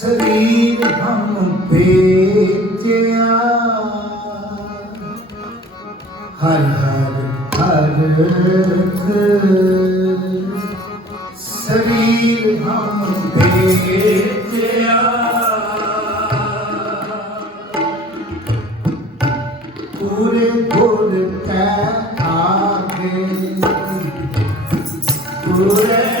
शरीर हम भेजिया हर हर अर्थ शरीर हम भेजिया पूरे गुण के आगे पूरे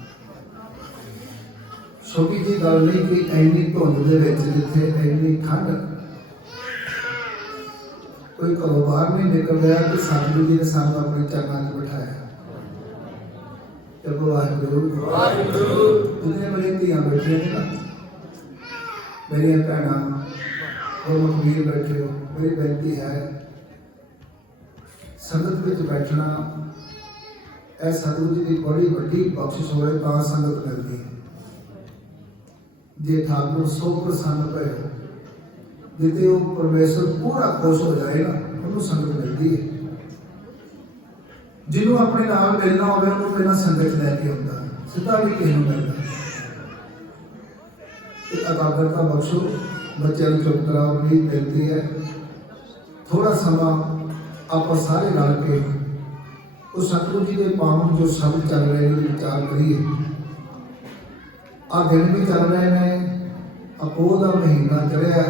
छोटी जी गल नहीं कि इन्नी धुंध दे विच जिथे इन्नी ठंड कोई घरों बाहर नहीं निकल रहा कि सतगुरु जी ने सानू अपने चरणों में बिठाया। जब वाहिगुरू जितने मेरी धियां बैठिया ने ना, मेरिया भैन गुरमुख वीर बैठे हो, मेरी बेनती है संगत में बैठना यह सतगुरु जी की बड़ी वड्डी बख्शिश होए तां संगत मिलती है। जे ठाकुर सौ प्रसन्न पे जिते वो परमेश्वर पूरा खुश हो जाए ना, उन्होंने संगत मिलती है। जिन्हों अपने नाल मिलना होवे उन्होंने पहला संगत लैके आउंदा, सीधा भी किसी नूं मिलदा। एकाग्रता बख्शो, बच्चों को चुप कराओ, प्लीज मिलती है। थोड़ा समा आप सारे रल के उस सतगुरु जी के पावन जो शब्द चल रहे हैं विचार करिए। आ दिन भी चल रहे हैं, अपोह का महीना चढ़िया,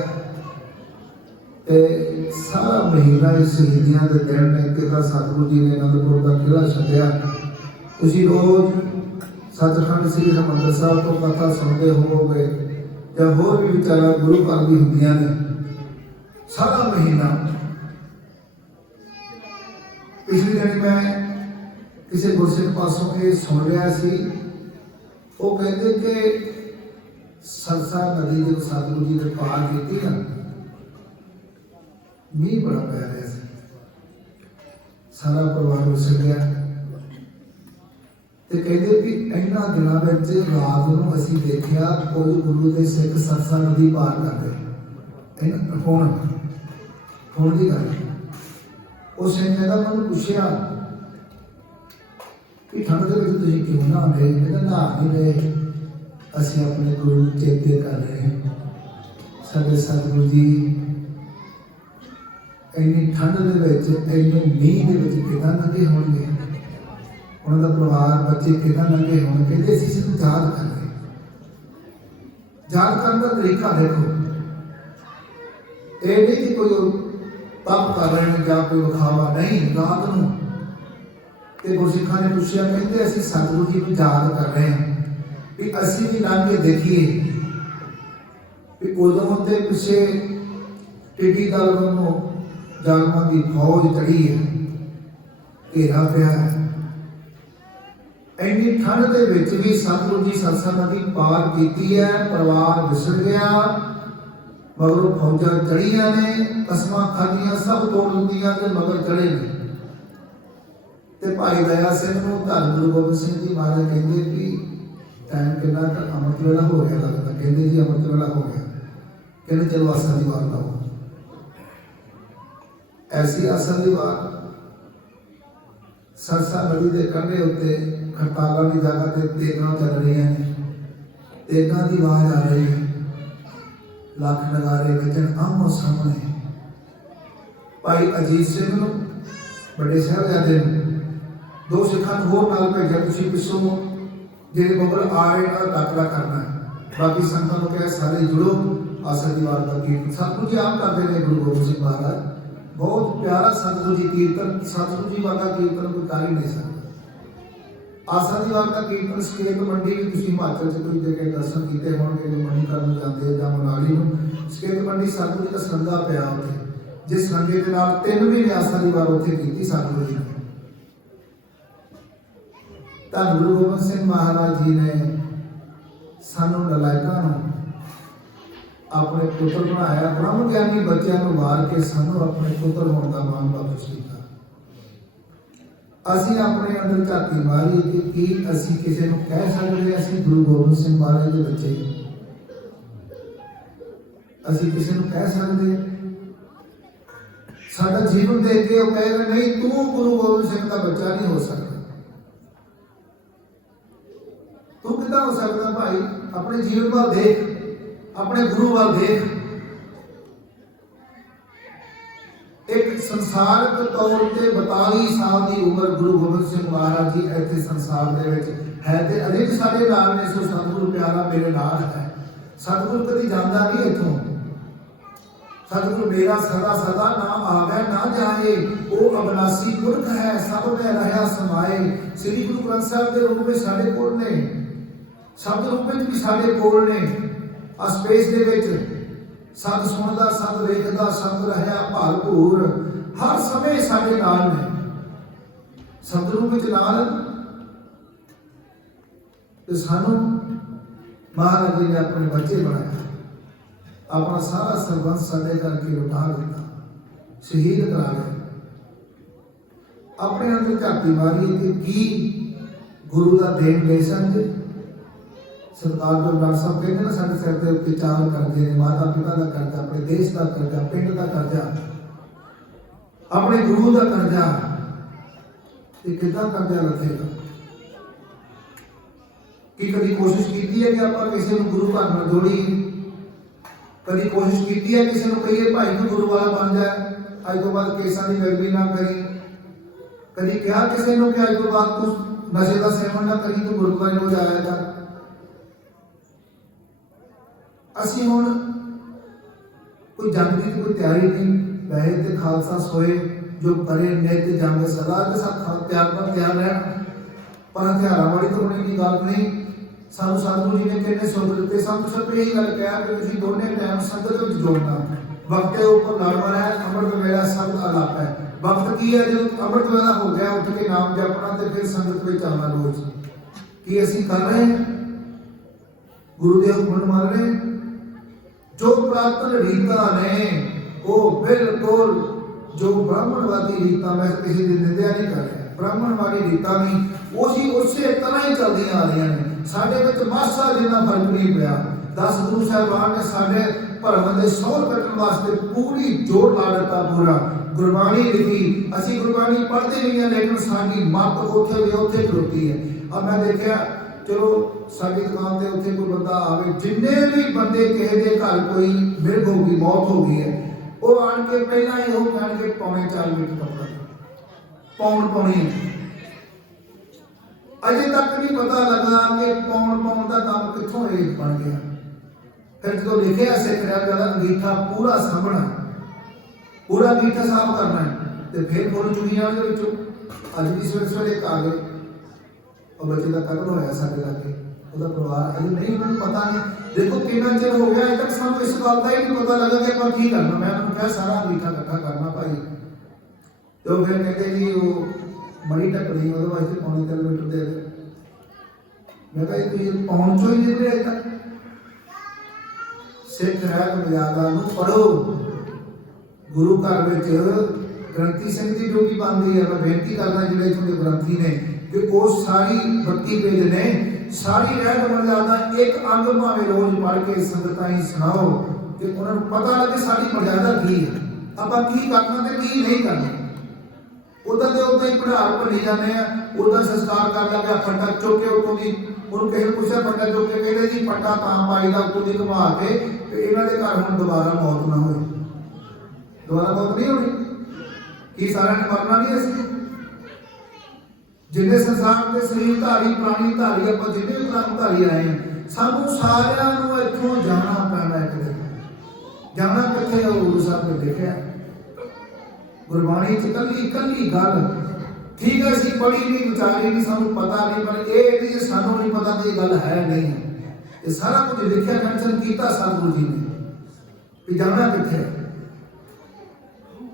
सारा महीना इस शहीदियों के दिन ने कि सतगुरु जी ने आनंदपुर का किला छड्या। तुसीं रोज सचखंड श्री हरिमंदिर साहब तो कथा सुनते होवोगे या होर भी विचारा गुरु घर की होंदियां ने। सारा महीना पिछले दिन मैं किसी गुरसिख पासों ये सुन रहा सी, वो कहते कि सरसा नदी जब सतगुरु जी ने पार की ना, मीह बड़ा पै रहा है, सारा परिवार उस गया। तो कहते कि इन्होंने दिनों में रात को असी देखा कोई गुरु के सिख सरसा नदी पार करते हुण की गल। उस कहता मैं पूछया कि ठंड के क्यों नहा रहे? कहते नहा नहीं रहे, असी अपने गुरु चेते कर रहे हैं। साडे सतगुरु जी इन्नी ठंड इन्ने मीह के लंघे होंगे, उन्होंने परिवार बच्चे कि लंघे होने, कहते असीं सिर्फ याद कर रहे। याद करने का तरीका देखो, ये नहीं कि कोई तप कर रहे हैं या कोई विखावा नहीं। रात को ते गुरसिखा ने पूछा, कहते असीं सतगुरु जी को याद कर रहे हैं भी असीं भी लंघ के देखिए भी उदों के पिछे टिड्डी दल वालों जालमां की फौज चढ़ी है, घेरा पिया है। इन्नी ठंड के विच भी सतगुरु जी सरसा नदी पार की है, परिवार विसर गया, मगरों फौजा चढ़िया ने, कसमां खादियां सब तोड़ दिंदियां ते मगर चढ़े ने। ते भाई दया सिंह नूं धन गुरु गोबिंद सिंह जी महाराज कहते कि टाइम कितना अमृत वेला हो गया लगता, कहते जी अमृत वेला हो गया, कहते चलो आसा दी वार लाओ। ऐसी आसा दी वार सरसा नदी के कंढे उत्ते खड़ताला की जगह ते तेगां चल रही हैं, तेगां की आवाज आ रही है, लख नगारे बजन आमो सामने। भाई अजीत सिंह नूं बड़े साहिबजादे दो सिखां होर नाल भेजा, तुसीं पिछों जिहड़े मुगल आ रहे हैं टाकरा करना है। बाकी संतां नूं कहा सारे जुड़ो, आसा दी वार का कीर्तन सतगुरु जी आप करते हैं। गुरु गोबिंद सिंह महाराज बहुत प्यारा सतगुरु जी कीर्तन, सतगुरु जी वाला कीर्तन कोई कर ही नहीं सकता। आसा दी वार का कीर्तन स्केत मंडी भी तुसीं हिमाचल च कोई देखे दर्शन किए होणगे, जो मणिकरण जाते जां मनाली नूं स्केत मंडी सतगुरु जी का सरंगा पिया उत्थे, जिस सरंगे के नाल 3 महीने आसा दी वार उत्थे कीती सतगुरु जी ने। धन गुरु गोबिंद सिंह महाराज जी ने सानू नलायकां नूं अपने पुत्र बनाया, ब्रह्म ज्ञानी बच्चों को मार के सानू अपने पुत्र होने का मान बख्श किया। असीं अपने अंदर झाती मारी कि असीं किसी को कह सकते असीं गुरु गोबिंद सिंह महाराज के बच्चे, असीं किसी को कह सकते? साडा जीवन देख के वो कहेगा नहीं तू गुरु गोबिंद सिंह का बच्चा नहीं हो सकता। तू कितना हो सकता भाई? अपने जीवन वाल देख, अपने गुरु वाल देख। एक संसारिक तौर पर 42 साल की उम्र गुरु गोबिंद सिंह महाराज जी इतने संसार है ते अनेक सारे नाल ने। सो सतगुरु प्यारा मेरे नाल है। सतगुरु कभी जाता नहीं इथों। सतगुरु मेरा सदा सदा ना आवे ना जाए, वो अविनाशी पुरख है, सब में रहा समाए। श्री गुरु ग्रंथ साहब के रूप में साढ़े कोल ने शब्द रूप में भी साढ़े कोल ने आ स्पेस दे विच सद सुनदा सद वेखदा शब्द रहा भरपूर हर समय साढ़े नाल ने शब्द रूप में नाल तो सानू महाराज जी ने अपने बच्चे बनाया अपना सारा सरबंस साढ़े करके लुटा दिता शहीद करा लिया अपने अंदर झाती मारी कि की गुरु का देन ले समझ सरकार जो डॉक्टर साहब कहते ना साढ़े सिर के उत्ते चार करते हैं माता पिता का कर्जा अपने देश का कर्जा पिंड का कर्जा अपने गुरु का कर्जा ये कितना कर्जा रखेगा कि कभी कोशिश की है कि आप किसी को गुरु घर में जोड़िए कभी कोशिश की है किसी को कहिए भाई तू गुरु वाला बन जाए अज तो बाद केसा की पैरवी ना करी कभी क्या किसी को कि अज तो बाद तू नशे का सेवन ना करी तू गुरुद्वारे हो जाएगा असी हुण कोई जंग की कोई तैयारी नहीं वैसे तो खालसा सोए जो करे नित जंग सदा के साथ तैयार रहना पर हथियार वाली तो होने की गल नहीं सानू सतगुरु जी ने कितने सुख दिते सब सिर्फ यही गल कहा कि तुसीं दोने टाइम संगत में जोड़ना वक्त के ऊपर लड़ना है अमृत वेला सब अलाप है वक्त की है जो अमृत वेला हो गया उठ के नाम जपना तो फिर संगत में आना रोज कि असीं कर रहे हैं गुरु के हुक्म मान रहे हैं जो प्राप्त रीता ने वो बिल्कुल जो ब्राह्मणवादी रीता मैं किसी की निंदा नहीं कर रहा ब्राह्मणवादी रीता नहीं उसी उससे तरह ही चलती आ रही हैं साढ़े में मासा जिन्ना फर्क नहीं पिया 10 गुरु साहबान ने साढ़े भरम के सौर कटन वास्ते पूरी जोड़ ला दिता पूरा गुरबाणी लिखी असी गुरबाणी पढ़ते नहीं हैं लेकिन साडी मत उथे भी उथे खलोती है अब मैं देखा चलो साडी दुकान से उत्थे कोई बंदा आवे जिन्ने भी बंदे किसी के घर कोई मृग होगी मौत हो गई है वो आन के पहला ही हो आन के 4.5 मिनट कपड़ा पौन पौनी अजे तक नहीं पता लगा कि पौन पौन का काम कितों रेट बन गया फिर जो लिखे सिख रहा अंगीठा पूरा सामना पूरा अंगीठा साफ करना है तो फिर फुल चुनिया अज भी सवेरे आ गए और बच्चे का कत्ल होया साडे लागे ਉਹਦਾ ਪਰਿਵਾਰ ਅਜੇ ਨਹੀਂ ਮੈਨੂੰ ਪਤਾ ਨਹੀਂ ਦੇਖੋ ਕਿੰਨਾ ਚਿਰ ਹੋ ਗਿਆ ਅਜੇ ਤੱਕ ਸਾਨੂੰ ਇਸ ਗੱਲ ਦਾ ਹੀ ਨਹੀਂ ਪਤਾ ਲੱਗਾ ਕਿ ਆਪਾਂ ਕੀ ਕਰਨਾ ਮੈਂ ਉਹਨੂੰ ਕਿਹਾ ਸਾਰਾ ਅੰਗੀਠਾ ਇਕੱਠਾ ਕਰਨਾ ਭਾਈ ਤੇ ਉਹ ਫਿਰ ਕਹਿੰਦੇ ਜੀ ਉਹ ਮੜੀ ਟੱਕਣੀ ਉਹਦੇ ਵਾਸਤੇ 3 ਕਿਲੋਮੀਟਰ ਦੇ ਦੇ ਮੈਂ ਕਿਹਾ ਤੁਸੀਂ ਪਹੁੰਚੋ ਹੀ ਨਹੀਂ ਅਜੇ ਤੱਕ ਸਿੱਖ ਰਹਿਤ ਮਰਿਆਦਾ ਨੂੰ ਪੜੋ ਗੁਰੂ ਘਰ ਵਿੱਚ ਗ੍ਰੰਥੀ ਸਿੰਘ ਦੀ ਡਿਊਟੀ ਬਣਦੀ ਹੈ ਮੈਂ ਬੇਨਤੀ ਕਰਦਾ ਜਿਹੜੇ ਇੱਥੋਂ ਦੇ ਗ੍ਰੰਥੀ ਨੇ ਕਿ ਉਹ ਸਾਰੀ 32 पेज ने सारी रहत मर्यादा एक अंग भावे रोज पढ़ के संगतां ही सुनाओ कि उन्होंने पता लगे सारी मर्यादा की है ਆਪਾਂ ਕੀ ਕਰਨਾ ਤੇ ਕੀ ਨਹੀਂ ਕਰਨਾ ਉਦਾਂ ਦੇ ਉਦਾਂ ਹੀ ਪੜਾਲ ਭੰਨੀ ਜਾਂਦੇ ਆ ਉਦਾਂ ਸੰਸਕਾਰ ਕਰ ਲਿਆ ਫੱਟਾ ਚੁੱਕ ਕੇ ਉੱਤੋਂ ਦੀ ਉਹਨੂੰ ਕਿਸੇ ਨੂੰ ਪੁੱਛਿਆ ਫੱਟਾ ਚੁੱਕ ਕੇ ਕਹਿੰਦੇ ਜੀ ਫੱਟਾ ਤਾਂ ਪਾਈਦਾ ਉੱਤੋਂ ਦੀ ਘੁਮਾ ਕੇ ਤੇ ਇਹਨਾਂ ਦੇ ਘਰ ਹੁਣ ਦੁਬਾਰਾ ਮੌਤ ਨਾ ਹੋਏ ਦੁਬਾਰਾ ਮੌਤ ਨਹੀਂ ਹੋਣੀ ਕੀ ਸਾਰਿਆਂ ਨੇ ਮਰਨਾ ਨਹੀਂ ਅਸੀਂ जिन्हें संसार के शरीर धारी प्राणी धारी आप जिन्हें भी प्राणी धारी आए हैं सानू सारियां नूं इत्थों जाना पैना एक दिन जाना कित्थे गुरु साहब ने लिखिया गुरबाणी च कल्ली कल्ली गल ठीक है असीं पढ़ी नहीं विचारी नहीं सानू पता नहीं पर ये नहीं सानू नहीं पता कि गल है नहीं ये सारा कुछ लिखिया मेंशन कीता सतगुरु जी ने कि जाना कित्थे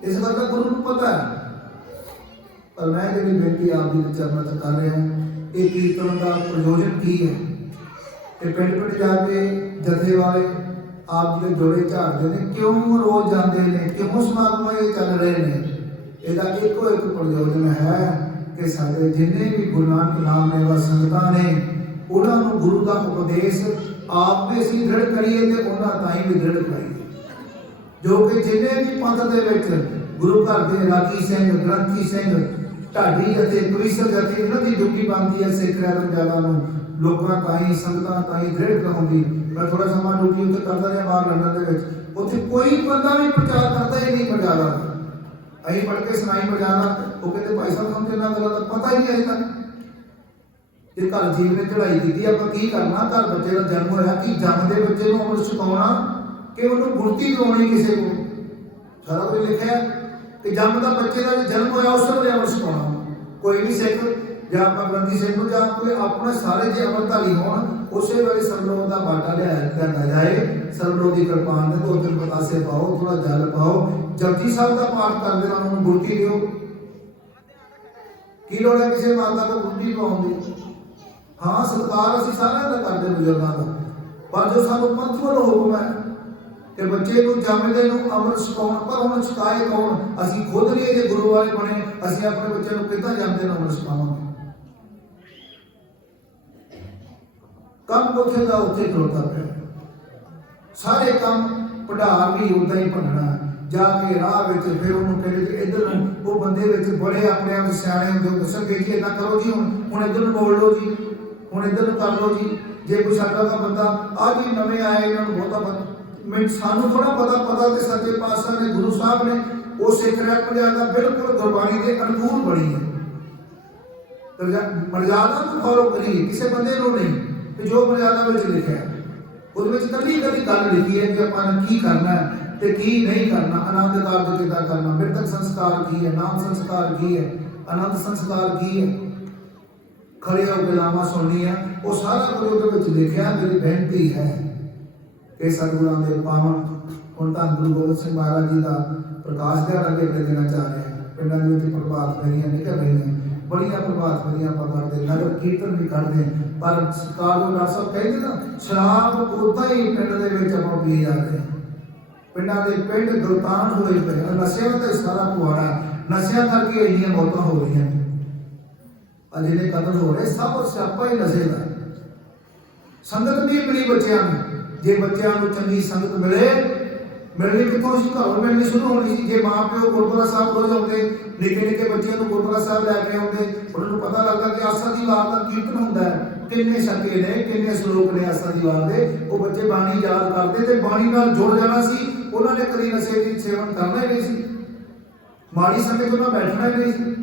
इस गल का गुरु नूं पता है पर मैं जी बेनती आप जी चरणों से कर रहा हूँ ये कीर्तन का प्रयोजन की है कि पिंड पिंड जाके जथे वाले आप जी जोड़े झाड़ते हैं क्यों रोज जाते हैं क्यों समागम ये चल रहे हैं इसका एको एक प्रयोजन है कि साढ़े जिन्हें भी गुरु नानक नाम लेवा संगतां ने उन्होंने गुरु का उपदेश आप भी असीं दृढ़ करिए तो उन्होंने ताई भी दृढ़ कराइए जो कि जिन्हें भी पंथ दे विच गुरु घर के रागी सिंह ग्रंथी सिंह ढाडी ਅਤੇ ਕਵੀਸ਼ਰ ਜਥੇ ਇਹਨਾਂ ਦੀ ਡਿਊਟੀ ਬਣਦੀ ਹੈ ਸਿੱਖ ਰਹਿਤ ਮਰਿਆਦਾ ਨੂੰ ਲੋਕਾਂ ਤਾਈਂ ਸੰਗਤਾਂ ਤਾਈਂ ਦ੍ਰਿੜ ਕਰਾਉਂਦੀ ਮੈਂ ਥੋੜਾ ਸਮਾਂ ਡਿਊਟੀ ਉੱਤੇ ਕਰਦਾ ਰਿਹਾ ਬਾਹਰ ਲੰਡਨ ਦੇ ਵਿੱਚ ਉੱਥੇ ਕੋਈ ਬੰਦਾ ਵੀ ਪ੍ਰਚਾਰ ਕਰਦਾ ਹੀ ਨਹੀਂ ਮਰਿਆਦਾ ਅਸੀਂ ਪੜ੍ਹ ਕੇ ਸੁਣਾਈ ਮਰਿਆਦਾ ਉਹ ਕਹਿੰਦੇ ਭਾਈ ਸਾਹਿਬ ਸਾਨੂੰ ਇਹਨਾਂ ਗੱਲਾਂ ਦਾ ਪਤਾ ਹੀ ਨਹੀਂ ਅਜੇ ਤੱਕ ਇਹ ਘਰ ਜੀਵ ਨੇ ਚੜਾਈ ਕੀਤੀ ਆਪਾਂ ਕੀ ਕਰਨਾ ਘਰ ਬੱਚੇ ਦਾ ਜਨਮ ਹੋਇਆ ਕਿ ਜੰਮਦੇ ਬੱਚੇ ਨੂੰ ਅੰਮ੍ਰਿਤ ਛਕਾਉਣਾ ਕਿ ਉਹਨੂੰ ਗੁਰਤੀ ਦਿਵਾਉਣੀ ਕਿਸੇ ਨੂੰ ਸਾਰਾ ਕੁਝ ਲਿਖਿਆ कि जन्मदा बच्चे का जन्म होया उस वे अमृत छकाउणा कोई भी सिख ਜਾਂ ਆਪਾਂ ਗ੍ਰੰਥੀ ਸਿੰਘ ਨੂੰ ਜਾਂ ਕੋਈ ਆਪਣੇ ਸਾਰੇ ਜੇ ਅਮਰਧਾਰੀ ਹੋਣ, ਉਸੇ ਵੇਲੇ ਸਰਬਲੋਕ ਦਾ ਬਾਟਾ ਲਿਆ ਜਾਏ। ਸਰਬਲੋਕ ਦੀ ਕਿਰਪਾਨ ਦੇ 2-3 ਪਤਾਸੇ ਪਾਓ, ਥੋੜਾ ਜਲ ਪਾਓ, ਜਪਜੀ ਸਾਹਿਬ ਦਾ ਪਾਠ ਕਰਦੇ ਨਾਲ ਉਹਨੂੰ ਗੁਰਤੀ ਦਿਓ। ਕੀ ਲੋੜ ਹੈ ਕਿਸੇ ਮਾਤਾ ਨੂੰ ਗੁਰਤੀ ਪਾਉਣ ਦੀ? ਹਾਂ, ਸਤਿਕਾਰ ਅਸੀਂ ਸਾਰਿਆਂ ਦਾ ਕਰਦੇ ਬਜ਼ੁਰਗਾਂ ਦਾ, ਪਰ ਜੋ ਸਾਨੂੰ ਪੰਥ ਵੱਲੋਂ ਹੁਕਮ ਹੈ ਕਿ ਬੱਚੇ ਨੂੰ ਜੰਮਦੇ ਨੂੰ ਅੰਮ੍ਰਿਤ ਛਕਾਉਣ, ਪਰ ਹੁਣ ਛਕਾਏ ਕੌਣ? ਅਸੀਂ ਖੁਦ ਨਹੀਂ ਜੇ ਗੁਰੂ ਵਾਲੇ ਬਣੇ, ਅਸੀਂ ਆਪਣੇ ਬੱਚੇ ਨੂੰ ਕਿੱਦਾਂ ਜੰਮਦੇ ਨੂੰ ਅੰਮ੍ਰਿਤ ਛਕਾਵਾਂਗੇ? ਕੰਮ ਉੱਥੇ ਦਾ ਉੱਥੇ ਖਲੋਤਾ ਪਿਆ। ਸਾਰੇ ਕੰਮ ਪੜਾਰ ਵੀ ਉਦਾਂ ਹੀ ਭੰਨਣਾ, ਜਾ ਕੇ ਰਾਹ ਵਿੱਚ ਫਿਰ ਉਹਨੂੰ ਕਹਿੰਦੇ ਕਿ ਇੱਧਰ ਨੂੰ, ਉਹ ਬੰਦੇ ਵਿੱਚ ਬੜੇ ਆਪਣੇ ਆਪ ਸਿਆਣੇ ਹੁੰਦੇ, ਦੱਸਣਗੇ ਜੀ ਇੱਦਾਂ ਕਰੋ ਜੀ, ਹੁਣ ਇੱਧਰ ਨੂੰ ਬੋਲ ਲਓ ਜੀ, ਹੁਣ ਇੱਧਰ ਨੂੰ ਕਰ ਲਓ ਜੀ। ਜੇ ਕੋਈ ਸਾਡਾ ਦਾ ਬੰਦਾ ਆਹ ਜੀ ਨਵੇਂ ਆਏ, ਇਹਨਾਂ ਨੂੰ ਬਹੁਤਾ ਪਤਾ, ਸਾਨੂੰ ਥੋੜਾ ਪਤਾ ਤੇ ਸੱਚੇ ਪਾਤਸ਼ਾਹ ਨੇ, ਗੁਰੂ ਸਾਹਿਬ ਨੇ ਉਹ ਸਿੱਖ ਰਿਹਾ ਪੰਜਾਬ ਦਾ ਬਿਲਕੁਲ ਗੁਰਬਾਣੀ ਦੇ ਅਨੁਕੂਲ ਬਣੀ ਹੈ। ਮਰਜ਼ਾਦਾ ਨੂੰ ਫੋਲੋ ਕਰੀਏ, ਕਿਸੇ ਬੰਦੇ ਨੂੰ ਨਹੀਂ, ਤੇ ਜੋ ਮਰਜ਼ਾਦਾ ਵਿੱਚ ਲਿਖਿਆ ਉਹਦੇ ਵਿੱਚ ਕੱਲੀ ਗੱਲ ਲਿਖੀ ਹੈ ਕਿ ਆਪਾਂ ਨੇ ਕੀ ਕਰਨਾ ਹੈ ਤੇ ਕੀ ਨਹੀਂ ਕਰਨਾ, ਆਨੰਦ ਕਾਰਜ ਕਿੱਦਾਂ ਕਰਨਾ, ਮ੍ਰਿਤਕ ਸੰਸਕਾਰ ਕੀ ਹੈ, ਨਾਮ ਸੰਸਕਾਰ ਕੀ ਹੈ, ਆਨੰਦ ਸੰਸਕਾਰ ਕੀ ਹੈ, ਖੜੇ ਹੋ ਕੇ ਲਾਵਾਂ ਸੁਣਨੀ ਹੈ, ਉਹ ਸਾਰਾ ਕੁਝ ਉਹਦੇ ਵਿੱਚ ਲਿਖਿਆ। ਮੇਰੀ ਬੇਨਤੀ ਹੈ ਕਿ ਸਤਿਗੁਰਾਂ ਦੇ ਪਾਵਨ ਹੁਣ ਧੰਨ ਗੁਰੂ ਗੋਬਿੰਦ ਸਿੰਘ ਮਹਾਰਾਜ ਜੀ ਦਾ ਪ੍ਰਕਾਸ਼ ਦਿਹਾੜਾ ਵੀ ਅੱਗੇ ਦੇਣਾ ਚਾਹ ਰਹੇ ਹਾਂ। ਪਿੰਡਾਂ ਦੇ ਵਿੱਚ ਪ੍ਰਭਾਤ ਫੇਰੀਆਂ ਨਿਕਲ ਰਹੀਆਂ, ਬੜੀਆਂ ਪ੍ਰਭਾਤ ਫੇਰੀਆਂ ਆਪਾਂ ਕਰਦੇ, ਨਗਰ ਕੀਰਤਨ ਵੀ ਕਰਦੇ, ਪਰ ਸਰਕਾਰ ਨੂੰ ਡਾਕਟਰ ਸਾਹਿਬ ਕਹਿੰਦੇ ਨਾ, ਸ਼ਰਾਬ ਉਦਾਂ ਹੀ ਪਿੰਡ ਦੇ ਵਿੱਚ ਆਪਾਂ ਪੀ ਜਾਂਦੇ। ਪਿੰਡਾਂ ਦੇ ਪਿੰਡ ਗੁਲਤਾਨ ਹੋਏ ਪਏ, ਨਸ਼ਿਆਂ ਦਾ ਸਾਰਾ ਪੁਆੜਾ, ਨਸ਼ਿਆਂ ਕਰਕੇ ਇੰਨੀਆਂ ਮੌਤਾਂ ਹੋ ਰਹੀਆਂ ਨੇ, ਜਿਹੜੇ ਕਤਲ ਹੋ ਰਹੇ, ਸਭ ਸਿਆਪਾ ਹੀ ਨਸ਼ੇ ਦਾ। ਸੰਗਤ ਨਹੀਂ ਮਿਲੀ ਬੱਚਿਆਂ ਨੂੰ, ਜੇ ਬੱਚਿਆਂ ਨੂੰ ਚੰਗੀ ਸੰਗਤ ਮਿਲਣੀ ਕਿੱਥੋਂ ਸੀ? ਘਰੋਂ ਮਿਲਣੀ ਸ਼ੁਰੂ ਹੋਣੀ ਸੀ। ਜੇ ਮਾਂ ਪਿਓ ਗੁਰਦੁਆਰਾ ਸਾਹਿਬ ਰੋਜ਼ ਆਉਂਦੇ, ਨਿੱਕੇ ਬੱਚਿਆਂ ਨੂੰ ਗੁਰਦੁਆਰਾ ਸਾਹਿਬ ਲੈ ਕੇ ਆਉਂਦੇ, ਉਹਨਾਂ ਨੂੰ ਪਤਾ ਲੱਗਦਾ ਕਿ ਆਸਾ ਦੀ ਵਾਰ ਦਾ ਕੀਰਤਨ ਹੁੰਦਾ ਹੈ, ਕਿੰਨੇ ਛੱਕੇ ਨੇ, ਕਿੰਨੇ ਸ਼ਲੋਕ ਨੇ ਆਸਾ ਦੀ ਵਾਰ ਦੇ, ਉਹ ਬੱਚੇ ਬਾਣੀ ਯਾਦ ਕਰਦੇ ਤੇ ਬਾਣੀ ਨਾਲ ਜੁੜ ਜਾਣਾ ਸੀ। ਉਹਨਾਂ ਨੇ ਕਦੀ ਨਸ਼ੇ ਦੀ ਸੇਵਨ ਕਰਨਾ ਹੀ ਨਹੀਂ ਸੀ, ਮਾੜੀ ਸੰਗਤ ਉਹਨਾਂ ਬੈਠਣਾ ਹੀ ਨਹੀਂ ਸੀ।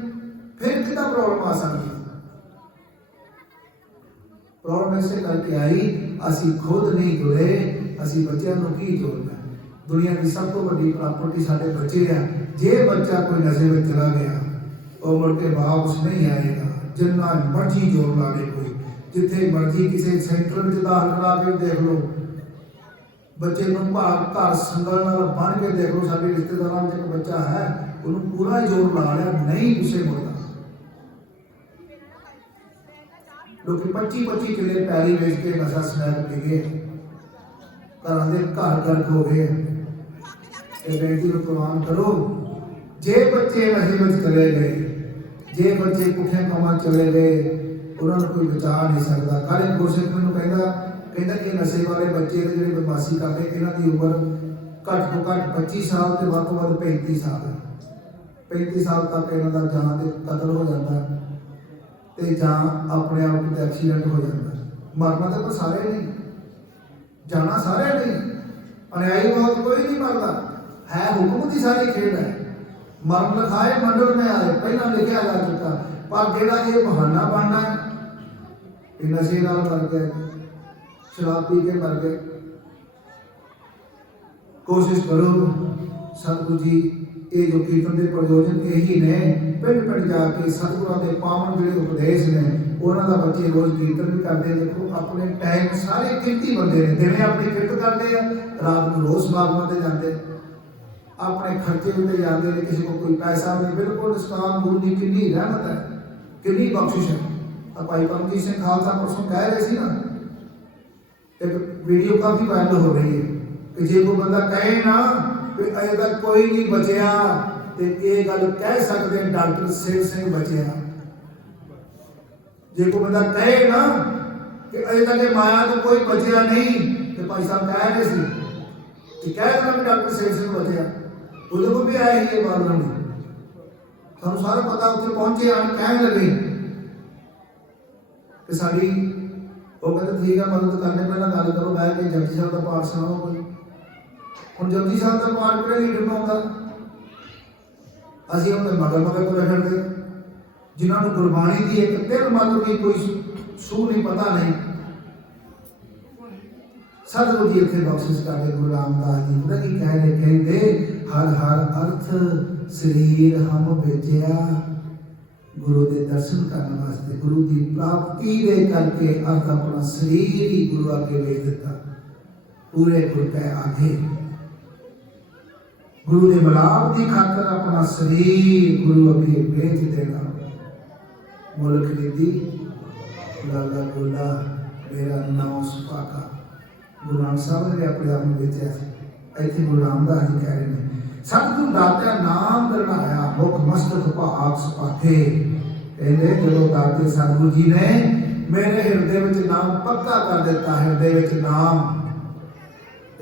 ਫਿਰ ਕਿੱਦਾਂ ਪ੍ਰੋਬਲਮ ਆ ਸਕਦੀ? ਪ੍ਰੋਬਲਮ ਇਸੇ ਕਰਕੇ ਆਈ, ਅਸੀਂ ਖੁਦ ਨਹੀਂ ਜੁੜੇ, ਅਸੀਂ ਬੱਚਿਆਂ ਨੂੰ ਕੀ ਜੋੜਨਾ? ਦੁਨੀਆ ਦੀ ਸਭ ਤੋਂ ਵੱਡੀ ਪ੍ਰਾਪਰਟੀ ਸਾਡੇ ਬੱਚੇ ਆ। ਜੇ ਬੱਚਾ ਕੋਈ ਨਸ਼ੇ ਵਿੱਚ ਚਲਾ ਗਿਆ, ਉਹ ਮੁੜ ਕੇ ਵਾਪਸ ਨਹੀਂ ਆਏਗਾ, ਜਿੰਨਾ ਮਰਜ਼ੀ ਜੋਰ ਲਾ ਲੇ ਕੋਈ, ਜਿੱਥੇ ਮਰਜ਼ੀ ਕਿਸੇ ਸੈਂਟਰ ਵਿੱਚ ਦਾਖਲ ਕਰਾ ਕੇ ਦੇਖ ਲਓ, ਬੱਚੇ ਨੂੰ ਘਰ ਸੰਗਲ ਨਾਲ ਬੰਨ੍ਹ ਕੇ ਦੇਖ ਲਓ। ਸਾਡੇ ਰਿਸ਼ਤੇਦਾਰਾਂ ਵਿੱਚ ਇੱਕ ਬੱਚਾ ਹੈ, ਉਹਨੂੰ ਪੂਰਾ ਜੋਰ ਲਾ ਲਿਆ, ਨਹੀਂ ਪਿੱਛੇ ਮੁੜਦਾ। ਲੋਕੀ 25 ਕਿੱਲੇ ਪੈਲੀ ਵੇਚ ਕੇ ਨਸ਼ਾ ਸਮੈਕ ਪੀ ਗਏ, ਘਰਾਂ ਦੇ ਘਰ ਗਰਕ ਹੋ ਗਏ। ਇਹ ਬੇਨਤੀ ਨੂੰ ਪ੍ਰਵਾਨ ਕਰੋ, ਜੇ ਬੱਚੇ ਨਸ਼ੇ ਵਿੱਚ ਚਲੇ ਗਏ, ਜੇ ਬੱਚੇ ਪੁੱਠੇ ਕੰਮਾਂ ਚਲੇ ਗਏ, ਉਹਨਾਂ ਨੂੰ ਕੋਈ ਬਚਾ ਨਹੀਂ ਸਕਦਾ। ਕੱਲ੍ਹ ਗੁਰਸਿੱਖ ਨੂੰ ਕਹਿੰਦਾ ਇਹ ਨਸ਼ੇ ਵਾਲੇ ਬੱਚੇ ਤੇ ਜਿਹੜੇ ਬਦਮਾਸ਼ੀ ਕਰਦੇ, ਇਹਨਾਂ ਦੀ ਉਮਰ ਘੱਟ ਤੋਂ ਘੱਟ 25 ਸਾਲ ਤੇ ਵੱਧ ਤੋਂ ਵੱਧ 35 ਸਾਲ ਹੈ। 35 ਸਾਲ ਤੱਕ ਇਹਨਾਂ ਦਾ ਜਾਂ ਤੇ ਕਤਲ ਹੋ ਜਾਂਦਾ ਤੇ ਜਾਂ ਆਪਣੇ ਆਪ ਕਿਤੇ ਐਕਸੀਡੈਂਟ ਹੋ ਜਾਂਦਾ। ਮਰਨਾ ਤਾਂ ਸਾਰੇ ਨਹੀਂ, ਜਾਣਾ ਸਾਰੇ ਨਹੀਂ, ਅਨਿਆਈ ਬਹੁਤ ਕੋਈ ਨਹੀਂ ਮਰਦਾ ਹੈ, ਹੁਕਮ ਦੀ ਸਾਰੀ ਖੇਡ ਹੈ। ਮਰਨ ਲਿਖਾਏ ਮੰਡਲ में ਆਏ, ਪਹਿਲਾਂ ਲਿਖਿਆ ਜਾ ਚੁੱਕਾ, ਪਰ ਜਿਹੜਾ ਇਹ ਬਹਾਨਾ ਬਣਨਾ ਇਹ ਨਸ਼ੇ ਨਾਲ ਮਰ ਗਏ, ਸ਼ਰਾਬ ਪੀ ਕੇ ਮਰ ਗਏ। ਕੋਸ਼ਿਸ਼ ਕਰੋ ਸਤਿਗੁਰੂ ਜੀ, ਇਹ ਜੋ ਕੀਰਤਨ ਦੇ ਪ੍ਰਯੋਜਨ ਇਹੀ ਨੇ, ਪਿੰਡ ਜਾ ਕੇ ਸਤਿਗੁਰਾਂ ਦੇ ਪਾਵਨ ਜਿਹੜੇ ਉਪਦੇਸ਼ ਨੇ, ਉਹਨਾਂ ਦਾ ਬੱਚੇ ਰੋਜ਼ ਕੀਰਤਨ ਵੀ ਕਰਦੇ। ਦੇਖੋ ਆਪਣੇ ਟਾਈਮ ਸਾਰੇ ਕੀਰਤੀ ਬੰਦੇ ਨੇ, ਦਿਨੇ ਆਪਣੀ ਕਿਰਤ ਕਰਦੇ ਆ, ਰਾਤ ਨੂੰ ਰੋਜ਼ ਸਮਾਗਮਾਂ ਤੇ ਜਾਂਦੇ, ਆਪਣੇ ਖਰਚੇ ਉੱਤੇ ਜਾਂਦੇ ਨੇ, ਕਿਸੇ ਕੋਲ ਕੋਈ ਪੈਸਾ ਨਹੀਂ। ਬਿਲਕੁਲ ਇਸਲਾਮ ਗੁਰੂ ਦੀ ਕਿੰਨੀ ਰਹਿਮਤ ਹੈ, ਕਿੰਨੀ ਬਖਸ਼ਿਸ਼ ਹੈ। ਭਾਈ ਪਰਮਜੀਤ ਸਿੰਘ ਖਾਲਸਾ ਪਰਸੋਂ ਕਹਿ ਰਹੇ ਸੀ ਨਾ, ਇੱਕ ਵੀਡੀਓ ਕਾਫੀ ਵਾਇਰਲ ਹੋ ਰਹੀ ਹੈ ਕਿ ਜੇ ਕੋਈ ਬੰਦਾ ਕਹੇ ਨਾ ਕਿ ਅਜੇ ਤੱਕ ਕੋਈ ਨਹੀਂ ਬਚਿਆ, ਤੇ ਇਹ ਗੱਲ ਕਹਿ ਸਕਦੇ ਡਾਕਟਰ ਸ਼ੇਰ ਸਿੰਘ ਬਚਿਆ। ਜੇ ਕੋਈ ਬੰਦਾ ਕਹੇ ਨਾ ਕਿ ਅਜੇ ਤੱਕ ਮਾਇਆ ਤੋਂ ਕੋਈ ਬਚਿਆ ਨਹੀਂ, ਤੇ ਭਾਈ ਸਾਹਿਬ ਕਹਿ ਰਹੇ ਸੀ ਕਿ ਕਹਿ ਦੇਣਾ ਵੀ ਡਾਕਟਰ ਸ਼ੇਰ ਸਿੰਘ ਬਚਿਆ। ਉਹਦੇ ਕੋਲ ਵੀ ਆਏ ਹੀ ਇਹ ਬਾਤ ਨਹੀਂ, ਸਾਨੂੰ ਸਾਰਾ ਪਤਾ। ਉੱਥੇ ਪਹੁੰਚੇ ਆਣ ਕਹਿਣ ਲੱਗੇ ਕਿ ਸਾਡੀ, ਉਹ ਕਹਿੰਦੇ ਠੀਕ ਆ, ਮਦਦ ਕਰਨੇ ਪਹਿਲਾਂ ਗੱਲ ਕਰੋ, ਬਹਿ ਕੇ ਜਪਜੀ ਸਾਹਿਬ ਦਾ ਪਾਠ ਸੁਣਾਓ ਕੋਈ। ਹੁਣ ਜਪਜੀ ਸਾਹਿਬ ਦਾ ਪਾਠ ਕਿਹੜੇ ਲੀਡਰ ਨੂੰ ਆਉਂਦਾ? ਅਸੀਂ ਉਹਦੇ ਮਗਰ ਤੋਂ ਫਿਰਦੇ, ਜਿਨ੍ਹਾਂ ਨੂੰ ਗੁਰਬਾਣੀ ਦੀ ਇੱਕ ਤਿਲ ਮਾਤਰ ਵੀ ਕੋਈ ਸੂਹ ਨਹੀਂ, ਪਤਾ ਨਹੀਂ। ਸਤਿਗੁਰੂ ਜੀ ਇੱਥੇ ਬਖਸ਼ਿਸ਼ ਕਰਦੇ, ਗੁਰੂ ਰਾਮਦਾਸ ਜੀ ਪਤਾ ਕੀ ਕਹਿੰਦੇ, ਹਰ ਹਰ ਅਰਥ ਸਰੀਰ ਹਮ ਵੇਚਿਆ, गुरु के दर्शन करने वास्ते, गुरु की प्राप्ति दे करके अर्थ अपना शरीर ही गुरु अगे भेज दिता। पूरे गुरु के आगे गुरु के मिलाप की खातर अपना शरीर गुरु अगे भेज देना। मुल्क नीति लाला गोला मेरा नाम सुपाका। गुरु नानक साहब ने भी अपने आप में बेचा। इतने गुरु रामदास जी कह रहे हैं, सतगुरु दाता नाम दरड़ाया मुख मस्तक भाग सुपाखे। कहते जो दाते सतगुरु जी ने मेरे हृदय में नाम पक्का कर दिता, हृदय में नाम।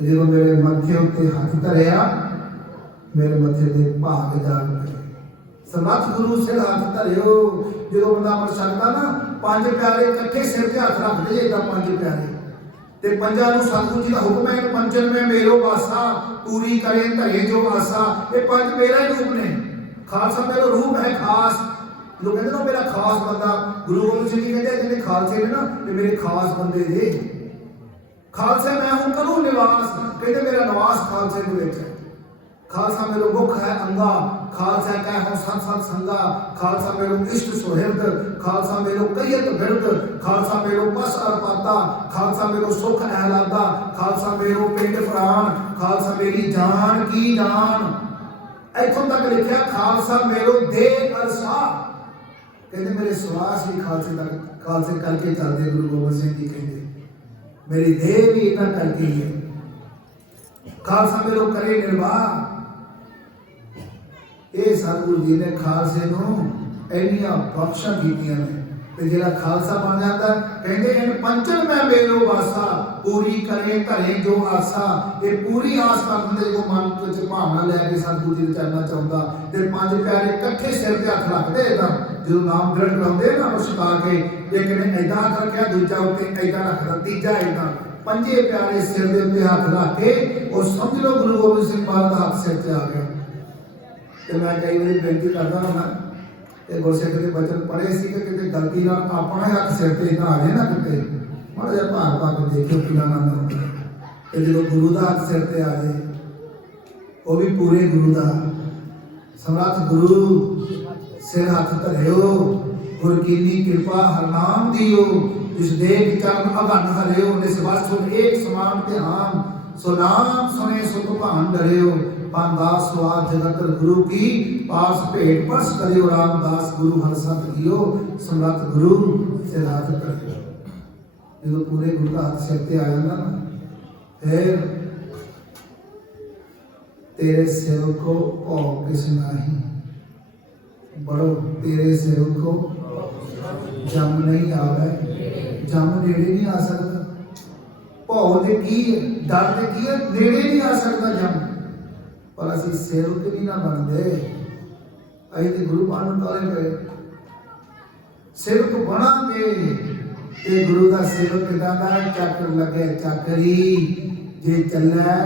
जो मेरे मथे उत्ते हाथ धरिया, मेरे मथे के भाग जाग पए। समर्थ गुरु सिर हाथ धरियो। जो बंदा मर सकता ना, पंज प्यारे इकट्ठे सिर ते हाथ रखते इदा पंज प्यारे ते पंजा नूं सतगुरु जी का हुक्म है, पंचन में मेरो वासा पूरी करे धरे जो आसा। ये पंज मेरा ही रूप ने। खालसा मेरा रूप है खास। लोग कहते ना मेरा खास बंदा, गुरु गोबिंद सिंह जी कहते जिन्हें खालसे ने ना ये मेरे खास बंदे जे। खालसा मैं हूं करूं निवास, कहते मेरा निवास खालसे के विच है। खालसा मेरो मुख है अंगा, खालसा कह हो सत सत संगा। खालसा मेरो इष्ट सुहिर्द, खालसा मेरो कहियत बिरद। खालसा मेरो बस अरपाता, खालसा मेरो सुख अहलादा। खालसा मेरो पिंड प्राण, खालसा मेरी जान की जान। इथों तक लिखा खालसा मेरो देह अरसा। कहते मेरे श्वास भी खालसे तक खालसे करके चलते। गुरु गोबिंद सिंह जी कहते मेरी देह भी इतना करके ही है। खालसा मेरो करे निर्वाह। ये सतगुरु जी ने खालसे नूं इन्नियां बख्शां कीतियां ने ते जेड़ा खालसा बन जाता कहते इन पंचन में मेरो वासा पूरी करे धरे जो आसा। ये पूरी आस कर दिंदे जो मन च भावना लैके सतगुरु जी चलना चाहुंदा ते पंज प्यारे इकट्ठे सिर ते हथ रखदे। इदां जो नाम दृढ़ कराउंदे ना मुस्का के, एक ने इदां हथ रखिया, दूजा उत्ते इदां रखदा, तीजा इदां, पंजे प्यारे सिर दे उत्ते हथ रख के और समझ लो गुरु गोबिंद सिंह महाराज दा हथ सिर ते आ गया। ਤੇ मैं कई बार बेनती करता हूँ कि गुरसिख के बचन पढ़े सी कि कितने गलती ना अपना हथ सिर से इतना आ जाए ना कितने माड़ा जहा भार पा के देखियो कितना आनंद आता है। जो गुरु का हथ सिर से आ जाए वो भी पूरे गुरु का। समर्थ गुरु सिर हथ धरियो, गुर कीनी कृपा हरनाम दियो। जिस देख चरण अगन हरियो, निस वस्त एक समान ध्यान। सो नाम सुने सुख भान डरियो, पानदास स्वाद जगत गुरु की पास भेंट पर्स करियो। रामदास गुरु हर सत कियो, समर्थ गुरु सिर हाथ करियो। जो पूरे गुरु का हाथ सिर ते आ जाता ना, फिर तेरे सेवक को भौ किस नाही। बड़ो तेरे सेवक को जम नहीं आवे, जम नेड़े नहीं आ सकता। भौ दे की डर दे की नेड़े नहीं आ सकता जम। पर असी सेवक नहीं ना बनते, अं तो गुरु बन काले पे सेवक बना के गुरु का सेवक कहता चक्र लगे चक्री जे चले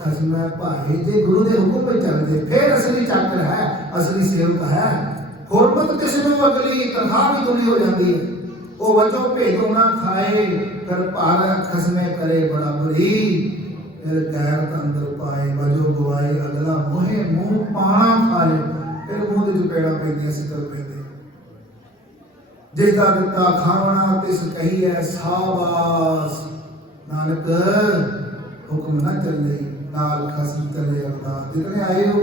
खसम भाई। जे गुरु के हुक्म पे चलते फिर असली चक्र है, असली सेवक है। हुरमत किसी को अगली तनख्वाह भी दुनी हो जाती है। वो वजो भेदो ना खाए कर पार खसमे करे बराबरी। फिर गैरत अंदर पाए वजो गवाए अगला मोहे मुंह पाना खाए। फिर मुंह के चपेड़ा पैंदियां सिकल पैंदे। जिसका दिता खावना तिस कही है शाबाश। नानक हुक्म न चले नाल खसम चले अवतार। जितने आए हो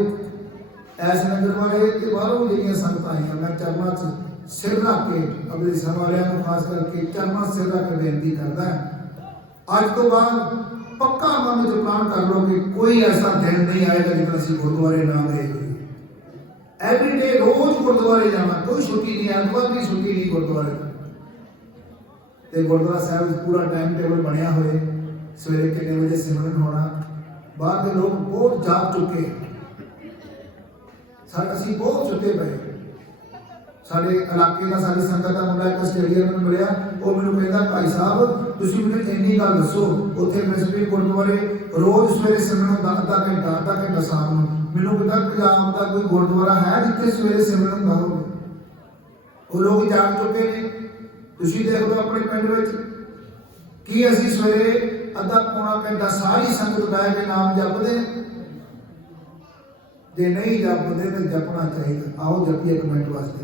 ऐसे नगर वाले के बाहरों जिन्हें संगत आई हैं, मैं चरणों च सिर रख के अपने सन वालों खास करके चरणों सिर रख के बेनती करता है। अज तो बाद पक्का मन में प्लान कर लो कि कोई ऐसा दिन नहीं आएगा जिस असं गुरुद्वारे ना गए। एवरीडे रोज गुरुद्वारे जाना, कोई छुट्टी नहीं, एतवार भी छुट्टी नहीं गुरुद्वारे। तो गुरुद्वारा साहब पूरा टाइम टेबल बनया हुए, सवेरे कितने बजे सिमरन होना। बाहर के लोग बहुत जाग चुके, असी बहुत चुके पे। साढ़े इलाके का सारी संगत का मुंडा एक आस्ट्रेलिया में मिलया, वो मैंने कहता भाई साहब तुम मैंने इन्नी गल दसो उत्थे प्रिंसिपल गुरुद्वारे रोज सवेरे सिमरन का आधा घंटा शाम को। मैंने कहता पंजाब का कोई गुरुद्वारा है जिथे सवेरे सिमरन का हो। वो लोग जाग चुके हैं। तुम देख लो अपने पिंड में कि असी सवेरे अद्धा पौना घंटा सारी संगत बह के नाम जपते। जे नहीं जपते तो जपना चाहिए। आओ जपिए एक मिनट वास्ते।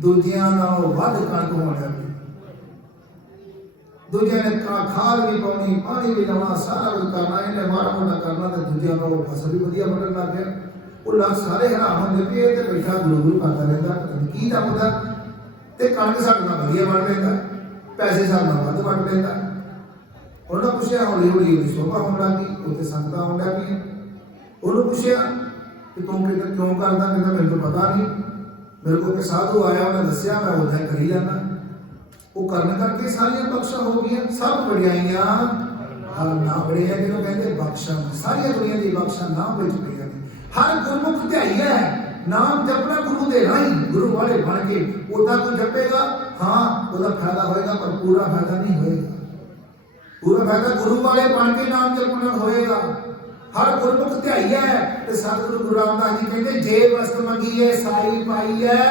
दूजियां नालों वध कणक होण लग पई। दूजियां ने खाद भी पाउणी, पानी भी लाउणा, सारा कुछ करना, इन्हें माड़ा मोटा करना ते दूजियां नालों फसल भी वधिया वढण लग गया। वो लोग सारे हैरान होंदे भी ये ते बैठा गुलू करदा रहिंदा, पता नहीं की जपदा ते कणक साडे नाल वधिया वढ लैंदा, पैसे साडे नाल वध वढ लैंदा। उन्होंने पुछया, हौली हौली उसकी शोभा होने लग गई, उत्ते संगतां आउण लग पईआं। उन्होंने पुछया कि तू क्यों करदा? कहंदा मैनूं तो पता नहीं, मेरे को एक साधु आया, उन्हें दस्सिया, मैं उदां करी जाना। वो करने करके सारियां बख्शा हो गई, सब वडियाइयां हर नाम बड़िया जिन्होंने कहते बख्शा, सारिया दुनिया की बख्शा नाम विच पईआं ने। हर गुरमुख ध्याई है, नाम जपना गुरु दे राही, गुरु वाले बन के उदा कोई जपेगा, हाँ उसका फायदा होएगा, पर पूरा फायदा नहीं होएगा। पूरा फायदा गुरु वाले बन के नाम जपना होएगा। हर गुरमुख ध्याई है, ते सतगुरु गुरु रामदास जी कहते जे वस्त मंगीए साई पाई है,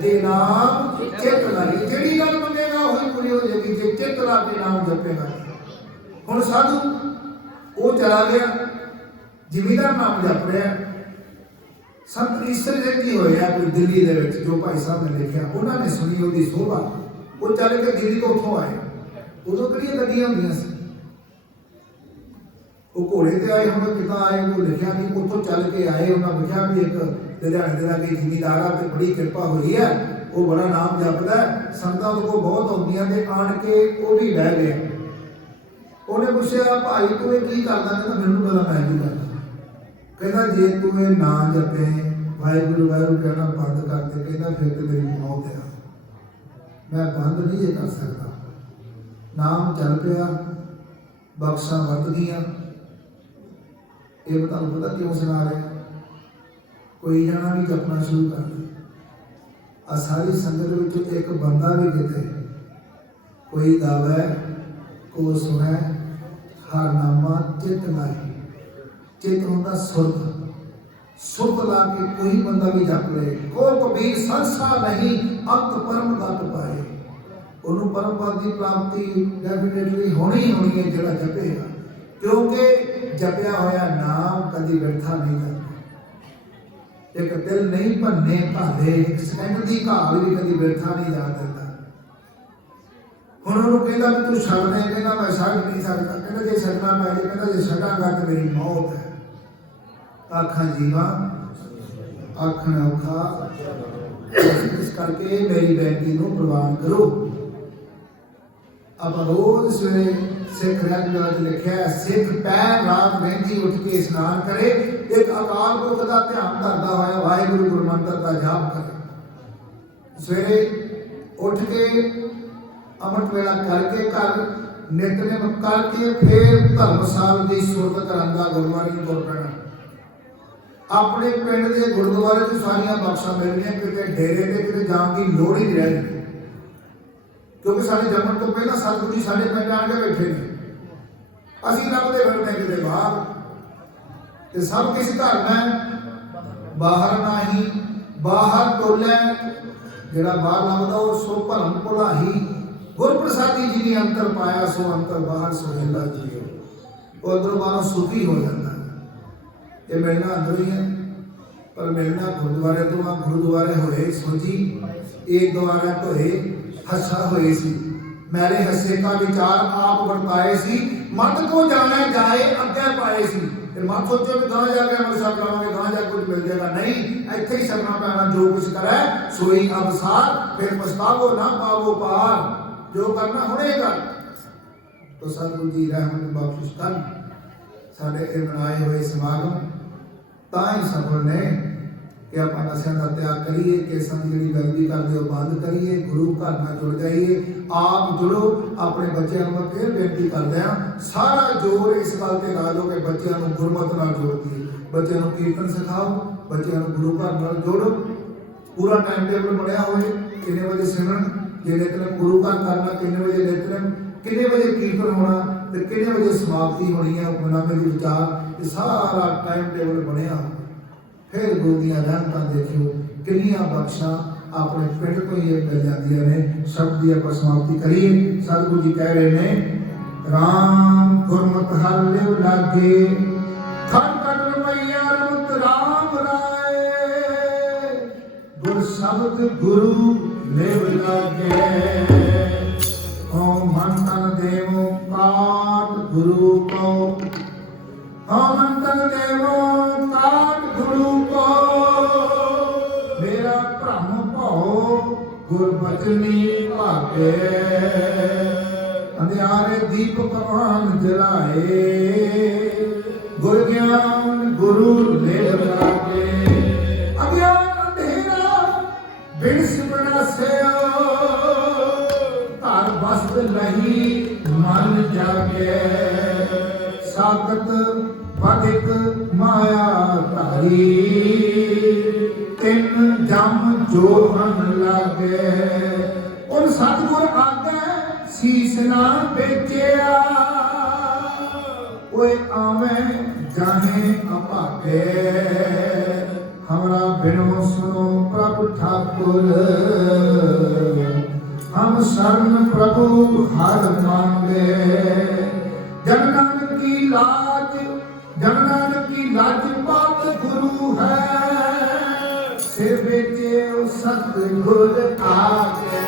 जे नाम चित लाई, जेड़ी गल मंगेगा वही पूरी हो जाएगी, जे चित ला के नाम जपेगा। हुण साधु वो चला गया, जिमीदार नाम जप रहा। संत ईश्वर सिंह जी होए आ कोई दिल्ली दे विच, जो भाई साहब ने लिखिया, उन्होंने सुनी उसकी शोभा। वो चल के दिल्ली तो उतों आए, उदों किहड़ियां गड्डियां होंदियां सी, वो घोड़े ते आए, हम कितना आए वो लिखिया नहीं, उतों चल के आए। उन्होंने लिखा भी एक लुधियाने दे लागे जिमीदार आ ते बड़ी किरपा हुई है, वो बड़ा नाम जपदा, संगतां को बहुत आउंदियां ते आण के वो भी बह गया। उन्हें पूछा, भाई तू ये की करदा? कहंदा मैनूं पता, मैं की करदा। कहंदा जे तू ये नाम जपे वाहिगुरू वाहिगुरू कहना बंद कर दे, कहंदा फिर तो मेरी मौत है, मैं बंद नहीं ये कर सकता। नाम चल पिया, बख्शा वध गईयां। ये तुहानूं पता क्यों सुना रहे? कोई जाना भी जपना शुरू कर दिया। आ सारी संगत विचों एक बंदा भी किते कोई गावे, को सुने, हर नामा चित लाई, चित होंदा सुरत, सुरत ला के कोई बंदा भी जप ले। को कबीर संसा नहीं अंत परम गत पाए, उन्होंने परम पद की प्राप्ति डेफिनेटली होनी ही होनी है जिहड़ा जपेगा, क्योंकि जपया होया नाम कभी व्यर्था नहीं करता। एक दिल नहीं भन्ने घाले, एक सेकंड की घाल भी कभी व्यर्था नहीं जा देता। हुण उन्होंने कहता भी तू छड्ड दे, कहता मैं छड्ड नहीं सकता। कहता जे छड्डना पै जाए, कहता जे छड्डांगा तो मेरी मौत है। आखां जीवा आखण औखा, इस करके मेरी बेनती को प्रवान करो। आप रोज सवेरे सिख रैगुलर लिखा है, सिख पैर रात वਹਿੰਦੀ उठ के स्नान करे, एक अकाल पुरख का ध्यान करता हुआ वाहिगुरू गुरु मंत्र का जाप करे। सवेरे उठ के अमृत वेला करके कर नितनेम करके फिर धर्मशाला की सुरत करन दा गुरबाणी बोल पैना। अपने पिंड के गुरुद्वारे से सारियां बख्शा मिलनियां, किते डेरे ते किते जाण की लोड़ ही नहीं रही, क्योंकि साढ़े जन्म तो पहला सतगुरु जी साढ़े पिंड आके बैठे ने। असीं लभदे फिरदे किते बाहर, ते सब किस घर में बाहर नाही, बाहर टोले जिहड़ा बाहर लभदा वो सो भरम भुलाही। गुर प्रसादी जी ने अंतर पाया सो अंतर बाहर सुहेला जी, वो अंदरों बाहरों सुखी हो जाता है। ये मिलना अंदरों ही है, पर मिलना गुरुद्वारे तो वहाँ गुरुद्वारे होए सोची एक द्वारा होए हसा होए सी, मैंने हसे का विचार आप वर्ताए सी, मत को जाने जाए अग्गे पाए सी। मत सोचो भी गांव जाके अमृतसर जावांगे, गांव जाके कुछ मिल जाएगा, नहीं, इत्थे ही सरना पैना। जो कुछ करे सोई अवसार, फिर पछतावो ना पावो पार, जो करना हुणे कर। तो सतगुरु जी रहमत बख्शिश कर साडे ए बनाए हुए समागम तां ही सफल ने कि आप नशा का त्याग करिए, केसां की जिहड़ी गलती करदे हो बंद करिए, गुरु घर नाल जुड़ जाइए, आप जुड़ो। अपने बच्चों को मैं फिर बेनती करदा हां, सारा जोर इस गल ते ला दो कि बच्चों को गुरमत नाल जोड़ दिए, बच्चों को कीर्तन सिखाओ, बच्चों को गुरु घर नाल जोड़ो। पूरा टाइम टेबल बनया होए, कितने बजे सिमरन, जे नितनेम गुरु घर करना, कितने बजे नितनेम, कितने बजे कीर्तन होना, तो कितने बजे समाप्ति होनी है, हुक्मनामे के विचार, ये सारा टाइम टेबल बनया हो। फिर गुरु दियां रहमतां देखियो कितनियां बख्शा अपने पिंड को ही मिल जांदियां ने। शब्द की आप समाप्ति करिए। सतगुरु जी कह रहे ने, राम गुरमत हर लिव लागे, खट खट रमैया रमत राम राय, गुर शब्द गुरु लेव लागे हो मन तन देवो काट गुरु को हो मन तन देवो काट गुरु को मेरा भ्रम भो गुरबचनी भागे अंधियारे दीप कमान जलाए गुर ज्ञान गुरु लेव लागे अज्ञान अंधेरा बिनस बनासेओ तार बस्त नहीं मन जागे साकत बधिक माया धारी तिन जम जो मन लागे उन सतगुर आगे शीस ना बेचिया कोई आवे जाने अभागे हमरा बिनो सुनो प्रभु ठाकुर हम शरण प्रभु हर मांगे जन नानक की लाज जन नानक की लाज बात गुरु है सिर बेचे सतगुर आगे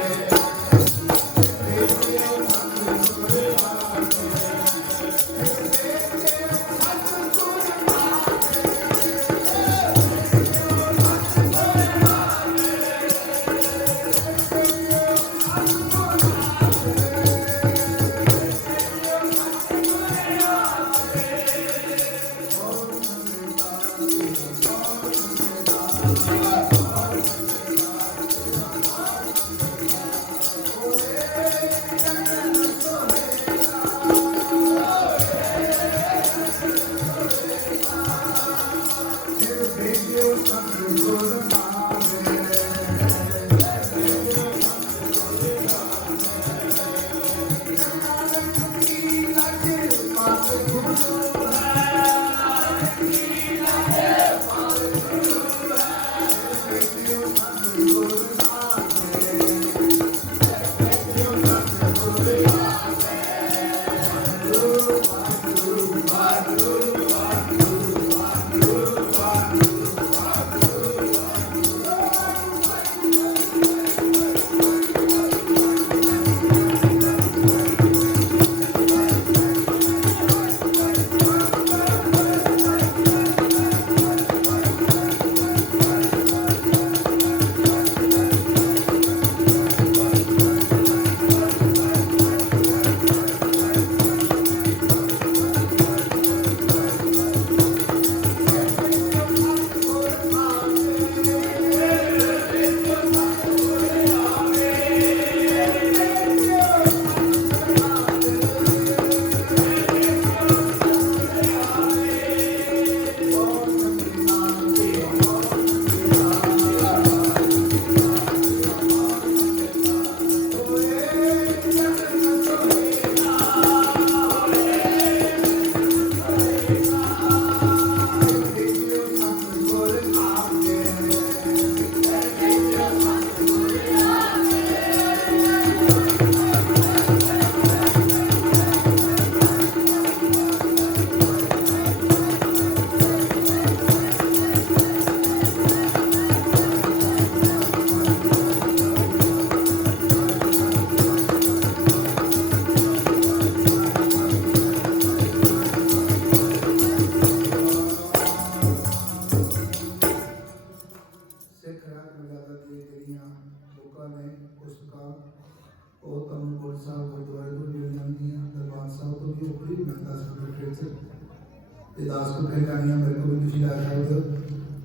दास को फिर गानियां मेरे को भी लिखी ला सकते हो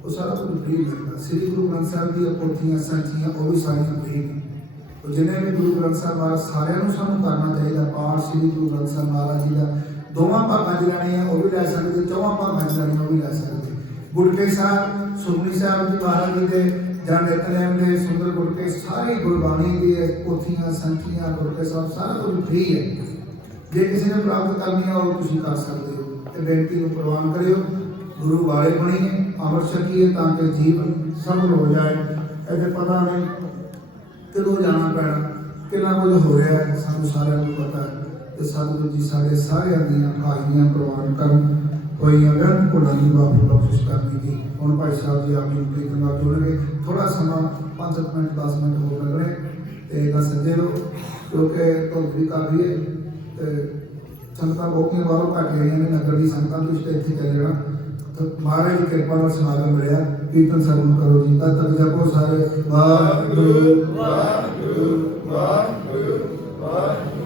वो सारा कुछ फ्री मिलता श्री गुरु ग्रंथ साहब दी पोथियां सांचियां वो भी सारियां फ्री ने तो जिन्हें भी गुरु ग्रंथ साहब महाराज सारिਆਂ ਨੂੰ ਸਾਨੂੰ करना चाहिए पाठ श्री गुरु ग्रंथ साहब महाराज जी का दोवां भागां च लेने हैं वो भी ले सकते चौवां भागां च लेने वो भी ले सकते गुरके साहब सुखमनी साहब जी महाराज जी के ਜਾਂ ਨਿਤਨੇਮ ਦੇ ਸੁੰਦਰ ਗੁਰਕੇ ਸਾਰੀ ਗੁਰਬਾਣੀ ਦੀ ਪੋਥੀਆਂ ਸੰਖੀਆਂ ਗੁਰਕੇ ਸਾਹਿਬ ਸਾਰਾ ਕੁਝ ਫ੍ਰੀ ਹੈ ਜੇ ਕਿਸੇ ਨੇ ਪ੍ਰਾਪਤ ਕਰਨੀ ਹੈ ਉਹ ਤੁਸੀਂ ਕਰ ਸਕਦੇ ਹੋ ਤੇ ਬੇਨਤੀ ਨੂੰ ਪ੍ਰਵਾਨ ਕਰਿਓ ਗੁਰੂ ਵਾਲੇ ਬਣੀਏ ਅਮਰ ਛਕੀਏ ਤਾਂ ਕਿ ਜੀਵਨ ਸਫਲ ਹੋ ਜਾਏ ਇਹਦੇ ਪਤਾ ਨਹੀਂ ਕਦੋਂ ਜਾਣਾ ਪੈਣਾ ਕਿੰਨਾ ਕੁਝ ਹੋ ਰਿਹਾ ਹੈ ਸਾਨੂੰ ਸਾਰਿਆਂ ਨੂੰ ਪਤਾ ਹੈ ਤੇ ਸਤਿਗੁਰੂ ਜੀ ਸਾਡੇ ਸਾਰਿਆਂ ਦੀਆਂ ਹਾਜ਼ਰੀਆਂ ਪ੍ਰਵਾਨ ਕਰਨ कोई अगर को नहीं बाबू बख्शिश करनी थी हम भाई साहब जी आपकी ड्यूटी के बाद जुड़ गए थोड़ा समा 5 ਮਿੰਟ 10 ਮਿੰਟ ਹੋਰ ਲੱਗਣੇ ਤੇ ਨਾ ਸੱਜੇ ਲੋ ਕਿਉਂਕਿ ਧੁੱਪ ਵੀ ਕਾਫੀ ਹੈ ਤੇ ਸੰਗਤਾਂ ਬਹੁਤੀਆਂ ਬਾਹਰੋਂ ਘੱਟ ਆਈਆਂ ਨੇ ਨਗਰ ਦੀ ਸੰਗਤਾਂ ਤੋਂ ਇਸ ਇੱਥੇ ਚੱਲ ਜਾਣਾ ਤਾਂ ਮਹਾਰਾਜ ਦੀ ਕਿਰਪਾ ਨਾਲ ਸਮਾਗਮ ਮਿਲਿਆ ਕੀਰਤਨ ਸਰਵਣ ਕਰੋ ਜੀ ਤਦ ਤੱਕ ਜਪੋ ਸਾਰੇ ਵਾਹਿਗੁਰੂ ਵਾਹਿਗੁਰੂ ਵਾਹਿਗੁਰੂ ਵਾਹਿਗੁਰੂ।